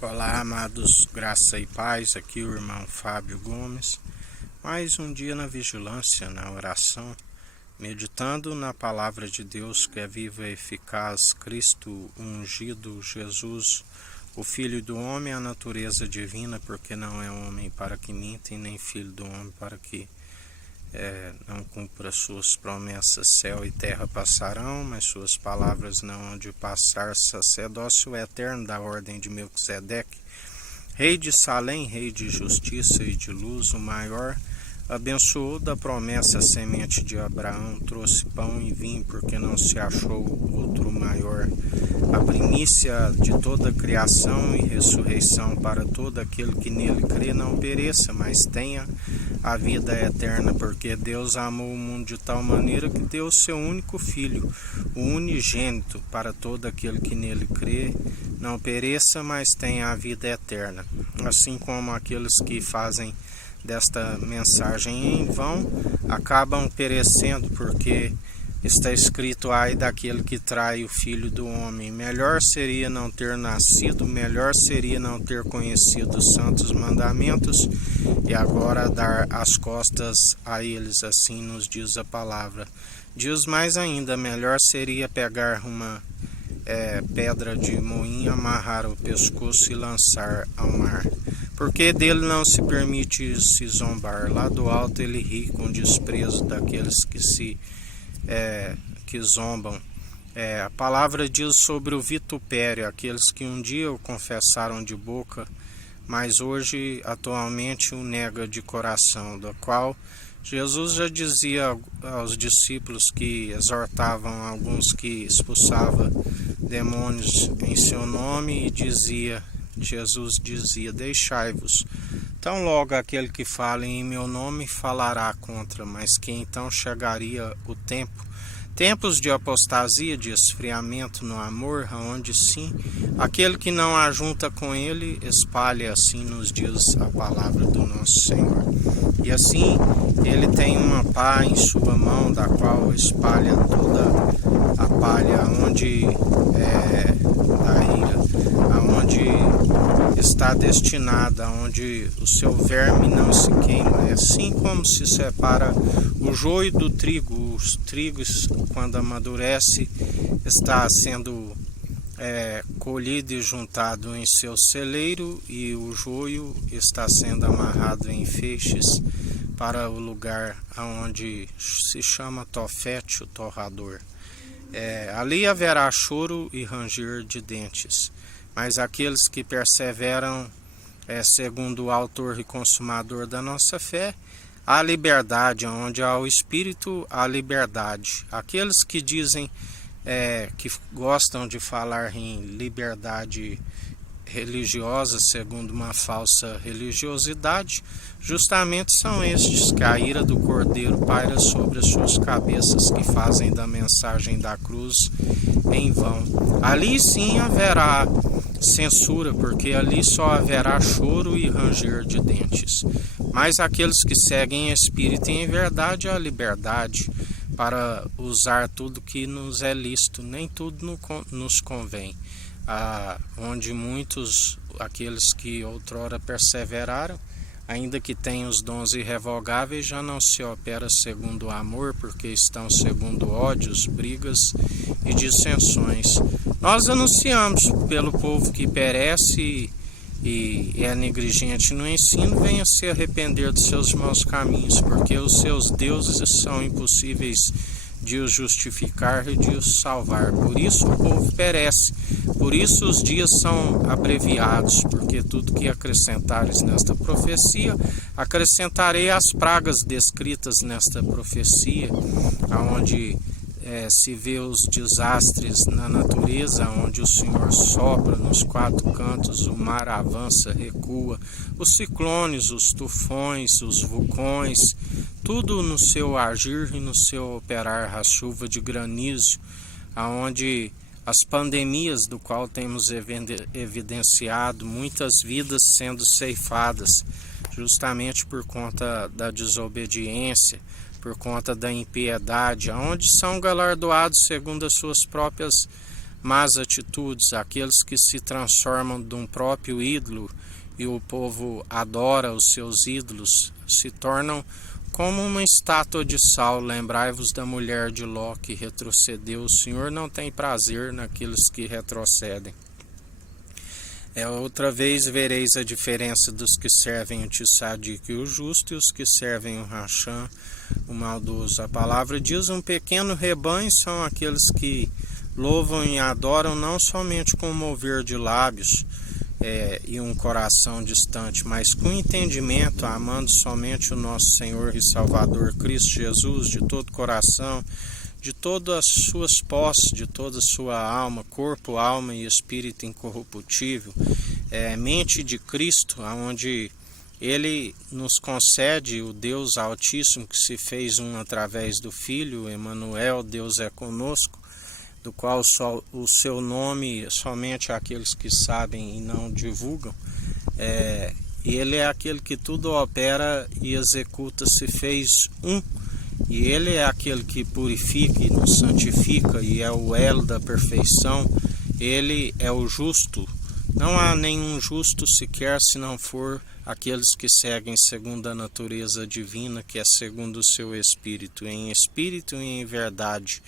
Olá, amados, graça e paz, aqui o irmão Fábio Gomes. Mais um dia na vigilância, na oração, meditando na palavra de Deus que é viva e eficaz, Cristo ungido, Jesus, o Filho do homem, a natureza divina, porque não é homem para que minta, e nem filho do homem para que não cumpra suas promessas. Céu e terra passarão, mas suas palavras não hão de passar. Sacerdócio eterno da ordem de Melquisedeque, rei de Salém, rei de justiça e de luz, o maior, abençoou da promessa a semente de Abraão, trouxe pão e vinho, porque não se achou outro maior. A primícia de toda a criação e ressurreição para todo aquele que nele crê, não pereça, mas tenha a vida eterna, porque Deus amou o mundo de tal maneira que deu o seu único Filho, o unigênito, para todo aquele que nele crê, não pereça, mas tenha a vida eterna. Assim como aqueles que fazem desta mensagem em vão acabam perecendo, porque está escrito: ai daquele que trai o Filho do homem. Melhor seria não ter nascido, melhor seria não ter conhecido os santos mandamentos e agora dar as costas a eles, assim nos diz a palavra. Diz mais ainda: melhor seria pegar uma pedra de moinho, amarrar o pescoço e lançar ao mar, porque dele não se permite se zombar. Lá do alto ele ri com desprezo daqueles que zombam. A palavra diz sobre o vitupério, aqueles que um dia o confessaram de boca, mas hoje, atualmente, o nega de coração, do qual Jesus já dizia aos discípulos que exortavam alguns que expulsavam demônios em seu nome, e Jesus dizia: deixai-vos. Tão logo aquele que fala em meu nome falará contra, mas que então chegaria o tempos de apostasia, de esfriamento no amor, onde sim, aquele que não ajunta com ele espalha, assim nos diz a palavra do nosso Senhor. E assim ele tem uma pá em sua mão, da qual espalha toda a palha, onde da ira, aonde está destinada, onde o seu verme não se queima. É assim como se separa o joio do trigo. Os trigos, quando amadurece, está sendo colhido e juntado em seu celeiro, e o joio está sendo amarrado em feixes para o lugar onde se chama Tofete, o torrador. Ali haverá choro e ranger de dentes, mas aqueles que perseveram, segundo o autor e consumador da nossa fé, há liberdade. Onde há o Espírito, há liberdade. Aqueles que dizem que gostam de falar em liberdade religiosa, segundo uma falsa religiosidade, justamente são estes que a ira do Cordeiro paira sobre as suas cabeças, que fazem da mensagem da cruz em vão. Ali sim haverá censura, porque ali só haverá choro e ranger de dentes. Mas aqueles que seguem em espírito e em verdade, há liberdade para usar tudo que nos é lícito, nem tudo nos convém. Onde muitos, aqueles que outrora perseveraram, ainda que tenham os dons irrevogáveis, já não se opera segundo o amor, porque estão segundo ódios, brigas e dissensões. Nós anunciamos pelo povo que perece e é negligente no ensino, venha se arrepender dos seus maus caminhos, porque os seus deuses são impossíveis de os justificar e de os salvar. Por isso o povo perece, por isso os dias são abreviados, porque tudo que acrescentares nesta profecia, acrescentarei as pragas descritas nesta profecia, aonde se vê os desastres na natureza, onde o Senhor sopra nos quatro cantos, o mar avança, recua, os ciclones, os tufões, os vulcões, tudo no seu agir e no seu operar, a chuva de granizo, aonde as pandemias, do qual temos evidenciado muitas vidas sendo ceifadas, justamente por conta da desobediência, por conta da impiedade, onde são galardoados segundo as suas próprias más atitudes, aqueles que se transformam de um próprio ídolo e o povo adora os seus ídolos, se tornam como uma estátua de sal. Lembrai-vos da mulher de Ló que retrocedeu. O Senhor não tem prazer naqueles que retrocedem. Outra vez vereis a diferença dos que servem o Tissadique, o justo, e os que servem o Racham, o maldoso. A palavra diz: um pequeno rebanho são aqueles que louvam e adoram não somente com o mover de lábios e um coração distante, mas com entendimento, amando somente o nosso Senhor e Salvador Cristo Jesus de todo coração, de todas as suas posses, de toda a sua alma, corpo, alma e espírito incorruptível, mente de Cristo, onde Ele nos concede o Deus Altíssimo que se fez um através do Filho, Emanuel, Deus é conosco, do qual só o seu nome somente aqueles que sabem e não divulgam. Ele é aquele que tudo opera e executa, se fez um. E Ele é aquele que purifica e nos santifica e é o elo da perfeição. Ele é o justo. Não há nenhum justo sequer se não for aqueles que seguem segundo a natureza divina, que é segundo o seu espírito e em verdade,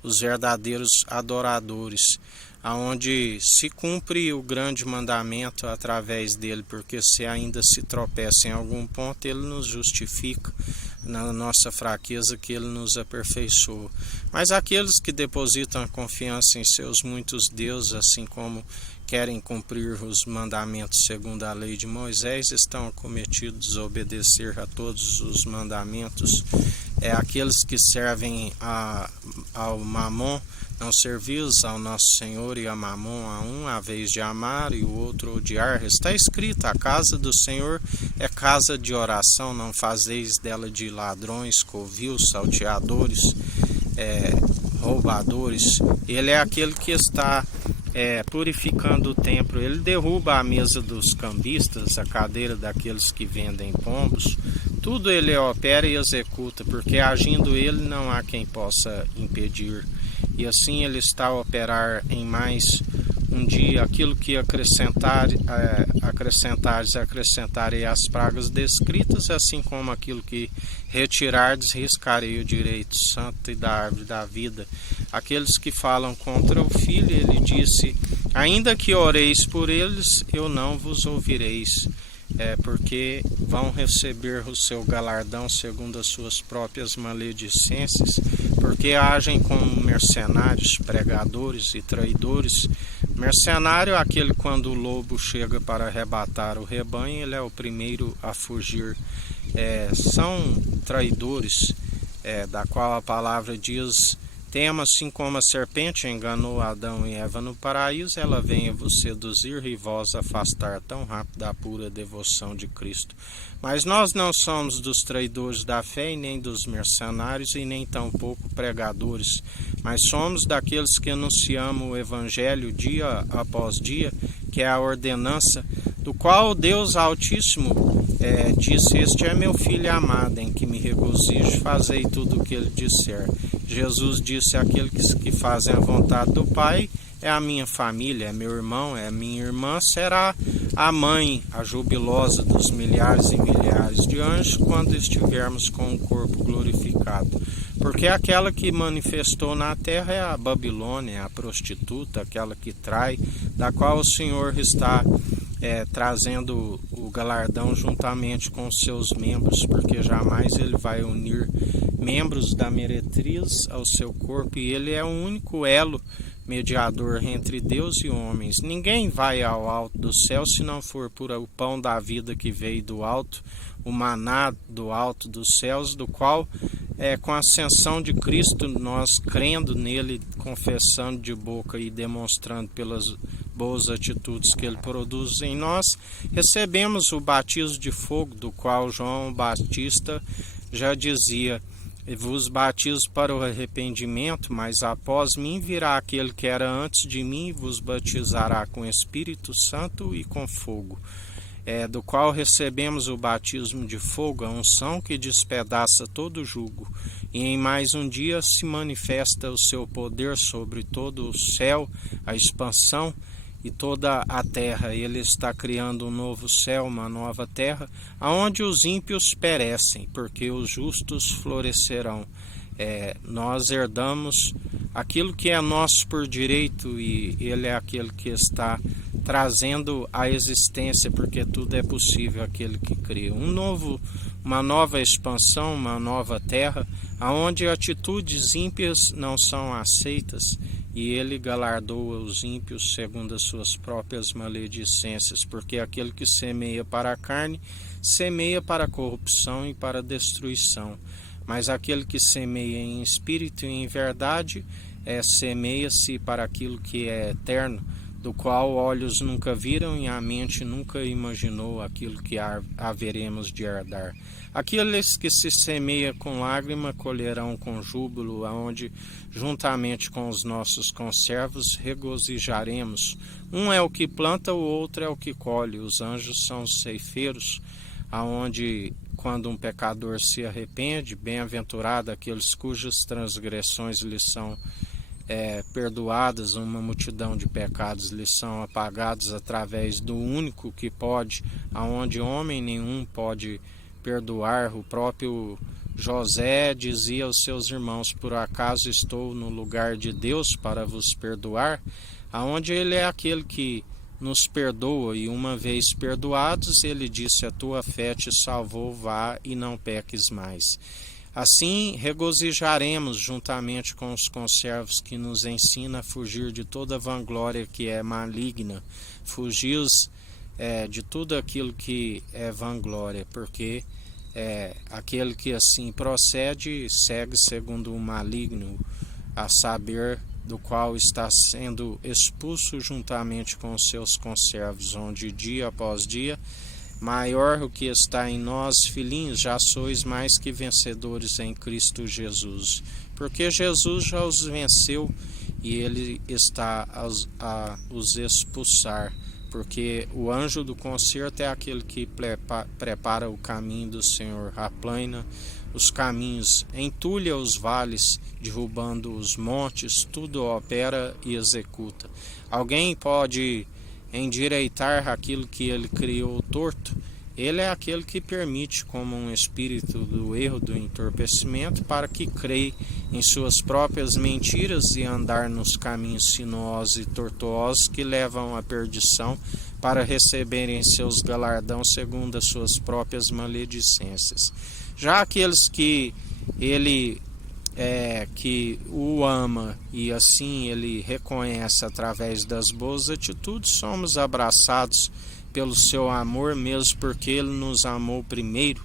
os verdadeiros adoradores, aonde se cumpre o grande mandamento através dele, porque se ainda se tropeça em algum ponto, ele nos justifica na nossa fraqueza, que ele nos aperfeiçoa. Mas aqueles que depositam a confiança em seus muitos deuses, assim como querem cumprir os mandamentos segundo a lei de Moisés, estão acometidos de desobedecer a todos os mandamentos. Aqueles que servem ao Mamon, não servis ao nosso Senhor e a Mamon, a um a vez de amar e o outro odiar. Está escrito: a casa do Senhor é casa de oração, não fazeis dela de ladrões, covios, salteadores, roubadores. Ele é aquele que está purificando o templo. Ele derruba a mesa dos cambistas, a cadeira daqueles que vendem pombos. Tudo ele opera e executa, porque agindo ele não há quem possa impedir. E assim ele está a operar em mais um dia aquilo que acrescentarei as pragas descritas, assim como aquilo que retirardes, riscarei o direito santo e da árvore da vida. Aqueles que falam contra o Filho, ele disse: ainda que oreis por eles, eu não vos ouvireis, porque vão receber o seu galardão segundo as suas próprias maledicências, porque agem como mercenários, pregadores e traidores. Mercenário é aquele quando o lobo chega para arrebatar o rebanho, ele é o primeiro a fugir. São traidores, da qual a palavra diz: tema, assim como a serpente enganou Adão e Eva no paraíso, ela venha vos seduzir e vós afastar tão rápido da pura devoção de Cristo. Mas nós não somos dos traidores da fé, e nem dos mercenários, e nem tampouco pregadores, mas somos daqueles que anunciamos o Evangelho dia após dia, que é a ordenança, do qual Deus Altíssimo disse: este é meu Filho amado, em que me regozijo, fazei tudo o que ele disser. Jesus disse: aqueles que fazem a vontade do Pai é a minha família, é meu irmão, é minha irmã, será a mãe, a jubilosa dos milhares e milhares de anjos, quando estivermos com o corpo glorificado. Porque aquela que manifestou na terra é a Babilônia, a prostituta, aquela que trai, da qual o Senhor está trazendo o galardão juntamente com os seus membros, porque jamais ele vai unir membros da meretriz ao seu corpo, e ele é o único elo mediador entre Deus e homens. Ninguém vai ao alto do céu se não for por o pão da vida que veio do alto, o maná do alto dos céus, do qual com a ascensão de Cristo, nós crendo nele, confessando de boca e demonstrando pelas boas atitudes que ele produz em nós, recebemos o batismo de fogo, do qual João Batista já dizia: vos batizo para o arrependimento, mas após mim virá aquele que era antes de mim e vos batizará com Espírito Santo e com fogo. do qual recebemos o batismo de fogo, a unção que despedaça todo jugo, e em mais um dia se manifesta o seu poder sobre todo o céu, a expansão e toda a terra. Ele está criando um novo céu, uma nova terra, aonde os ímpios perecem, porque os justos florescerão. Nós herdamos aquilo que é nosso por direito, e Ele é aquele que está trazendo a existência, porque tudo é possível aquele que crê. Uma nova expansão, uma nova terra, aonde atitudes ímpias não são aceitas, e Ele galardoa os ímpios segundo as suas próprias maledicências, porque aquele que semeia para a carne, semeia para a corrupção e para a destruição. Mas aquele que semeia em espírito e em verdade, semeia-se para aquilo que é eterno, do qual olhos nunca viram e a mente nunca imaginou aquilo que haveremos de herdar. Aqueles que se semeiam com lágrima colherão com júbilo, aonde juntamente com os nossos conservos regozijaremos. Um é o que planta, o outro é o que colhe. Os anjos são os ceifeiros, aonde quando um pecador se arrepende, bem-aventurado aqueles cujas transgressões lhes são perdoadas, uma multidão de pecados lhes são apagados através do único que pode, aonde homem nenhum pode perdoar. O próprio José dizia aos seus irmãos: por acaso estou no lugar de Deus para vos perdoar? Aonde ele é aquele que nos perdoa, e uma vez perdoados, ele disse: a tua fé te salvou, vá e não peques mais. Assim regozijaremos juntamente com os conservos, que nos ensina a fugir de toda vanglória que é maligna. Fugir de tudo aquilo que é vanglória, porque aquele que assim procede segue segundo o maligno, a saber, do qual está sendo expulso juntamente com os seus conservos, onde dia após dia, maior o que está em nós, filhinhos, já sois mais que vencedores em Cristo Jesus, porque Jesus já os venceu e Ele está a os expulsar, porque o anjo do concerto é aquele que prepara o caminho do Senhor, aplana os caminhos, entulha os vales, derrubando os montes, tudo opera e executa. Alguém pode endireitar aquilo que ele criou torto? Ele é aquele que permite, como um espírito do erro, do entorpecimento, para que creia em suas próprias mentiras e andar nos caminhos sinuosos e tortuosos que levam à perdição, para receberem seus galardões segundo as suas próprias maledicências. Já aqueles que ele que o ama e assim ele reconhece através das boas atitudes, somos abraçados pelo seu amor, mesmo porque ele nos amou primeiro.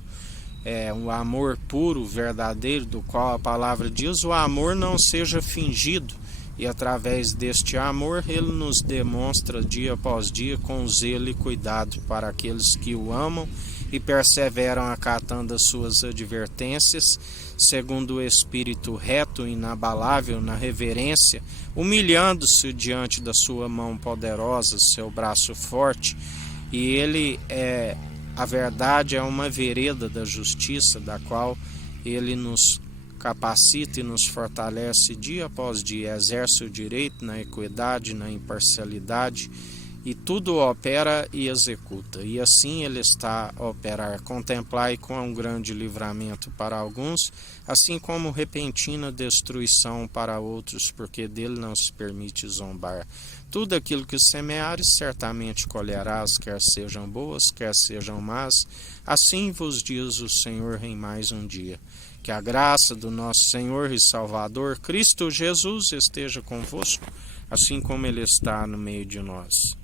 Um amor puro, verdadeiro, do qual a palavra diz: o amor não seja fingido. E através deste amor ele nos demonstra dia após dia com zelo e cuidado para aqueles que o amam e perseveram acatando as suas advertências, segundo o espírito reto e inabalável na reverência, humilhando-se diante da sua mão poderosa, seu braço forte. E ele a verdade é uma vereda da justiça, da qual ele nos capacita e nos fortalece dia após dia, exerce o direito na equidade, na imparcialidade, e tudo opera e executa. E assim ele está a operar. Contemplai com um grande livramento para alguns, assim como repentina destruição para outros, porque dele não se permite zombar. Tudo aquilo que semeares, certamente colherás, quer sejam boas, quer sejam más. Assim vos diz o Senhor em mais um dia. Que a graça do nosso Senhor e Salvador, Cristo Jesus, esteja convosco, assim como Ele está no meio de nós.